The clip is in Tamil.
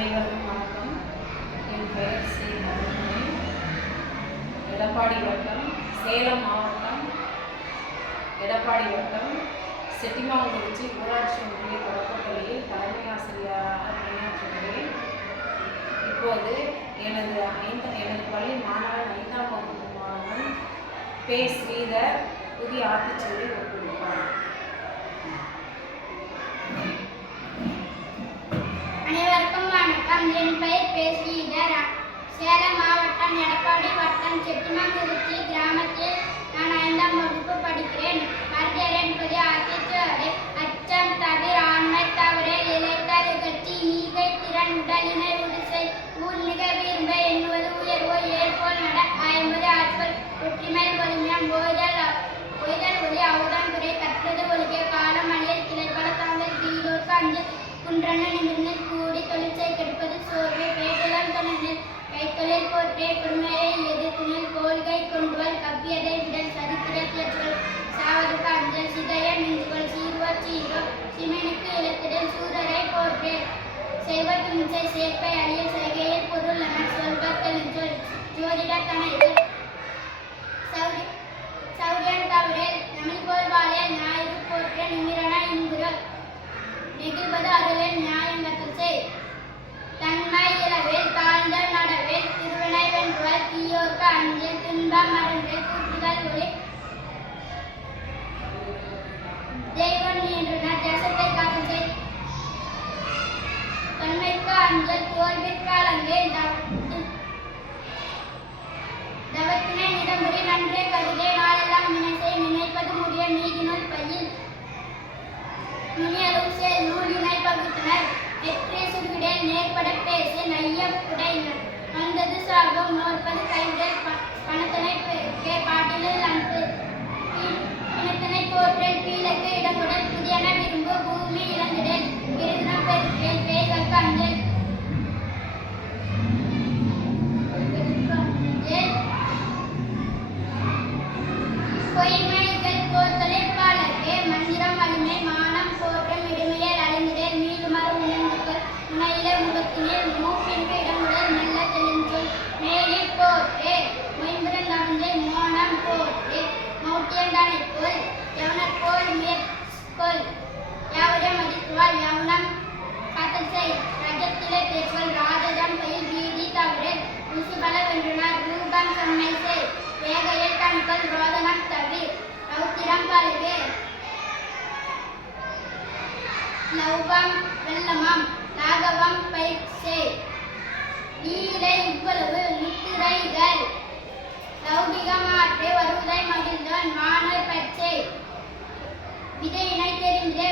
அனைவருக்கும் வணக்கம். என் பெயர் சி. நவீன். எடப்பாடி வட்டம், சேலம் மாவட்டம், எடப்பாடி வட்டம் செட்டிமாங்குறிச்சி ஊராட்சி ஒன்றிய தொடக்கப்பள்ளியில் தலைமை ஆசிரியராக பணியாற்றுகிறேன். இப்போது எனது பள்ளி மாணவன் 5ஆம் வகுப்பு மாணவன் பே. ஸ்ரீதர் புதிய ஆத்திச்சூடி ஒப்புவிப்பார். அனைவருக்கும் வணக்கம். என் பெயர் பே. ஸ்ரீதர். சேலம் மாவட்டம், எடப்பாடி வட்டம், செட்டிமாங்குறிச்சி கிராமத்தில் நான் 5ஆம் வகுப்பு படிக்கிறேன். மருத்துவர் என்பது ஆத்திச்சூடி. அச்சம் தவிர, ஆண்மை தவிர, இழைத்த நிகழ்ச்சி, ஈகை திறன், உடலினை உடிசை, ஊர் மிக விரும்ப எண்ணுவது உயர்வோ, ஏற்போல் நட, 50 ஆட்கள், ஒற்றுமை ஒளிமயம், ஒய்தல் ஒளி, அவுதான் துறை, கற்றது ஒழிக, காலம் அழியல், கிளைப்பல தாங்கள், தீயோர்க்கு அஞ்சல், குன்றன நிமிர்ந்தில் கூடி, தொழிற்சை கெடுப்பது சோர்வை, பேட்டலம் தனனில், கைத்தொழில் போற்றே, பொறுமையை எதிர்த்துணில், கோள்கை கொண்டுவல், கவ்வியதை விடல், சரித்திர தேற்றல், சாவதுக்கு அஞ்சல், சிதைய நெஞ்சுகள், சீர்வர் சீரோ, சிமெனுக்கு இழத்திடல், சூரரை போற்றே, செய்வதுமிசை, சேர்ப்பை அழியல், செய்கையில் பொருள் என சொல்வத்தல் சொல், ஜோதிட தனைகள், சௌரியன் தவிரேல், தமிழ்கோள் வாழியல், ஞாயிறு போற்றே, நிமிரன இன்புறல், நெகிழ்வது அருளில் நியாயங்கத்தில் செய், தன்மை இளவேல், தாழ்ந்தல் நடவேல், திருவினை வென்றுவல், தீயோர்க்கு அஞ்சல், துன்பம் மறந்து கூட்டுதல் ஒளி, தெய்வம் நின்றனர் தேசத்தை காக்கும் செய், தொன்மைக்கு அஞ்சல், தோல்விக்கு அலங்கே, தவத்தினை நிதம்புரி, நன்றே கருதே, நாளெல்லாம் நினைசை, நினைப்பது முடிய, நீதினுள் பயில், நுனியளவு சேர், நூலினை பகுத்தனர், வெற்றே சுடுவிடல், நேர்பட பேசு, நையப்புடையினர், வந்தது சாகம், நோற்பது கைவிடல், பணத்தனை பெருக்கே, பாட்டிலில் அன்பு, பிணத்தனை போற்றல், பீலக்கு இடங்குடல், புதியன விரும்பு, பூமி இழந்திடல், விருதினம் பெருக்கேல், பேய்கற்கு அஞ்சல், பொய்மைகள் போர்த்தலில் பாலர்க்கே, மந்திரம் வலிமை, மானம் போற்றம், இடுமையல் அழிந்திடல், மீளுமறு உணர்ந்துகள், முனையில முகத்தினில், மூப்பிற்கு இடமுடல், மெல்ல தெளிஞ்சொல், மேலிற் போற்றே, மொயம்புரன் நவஞ்சை, மோனம் போற்றே, மௌட்டியன் தனைப்போல், யவனற்போல் மேற்கொள், யாவரையும் மதித்துவாள், யவனம் காத்தல் செய், ரஜத்திலே பேச்சுவல், ராஜதம் பயில், வீதி தவிரல், ருசிபல வென்றனர், ரூபம் செம்மை செய், வேகையில் கண்கள், ரோதனம் தவிர், ரௌத்திரம் பழுவே, லௌவம் வெள்ளமம், லாகவம் பயிற்சே, ஈரை இவ்வளவு முத்திரைகள், லௌகிகமாற்றே வருவதை மகிழ்ந்தவன், வானர் பச்சை, விதையினை தெரிந்தே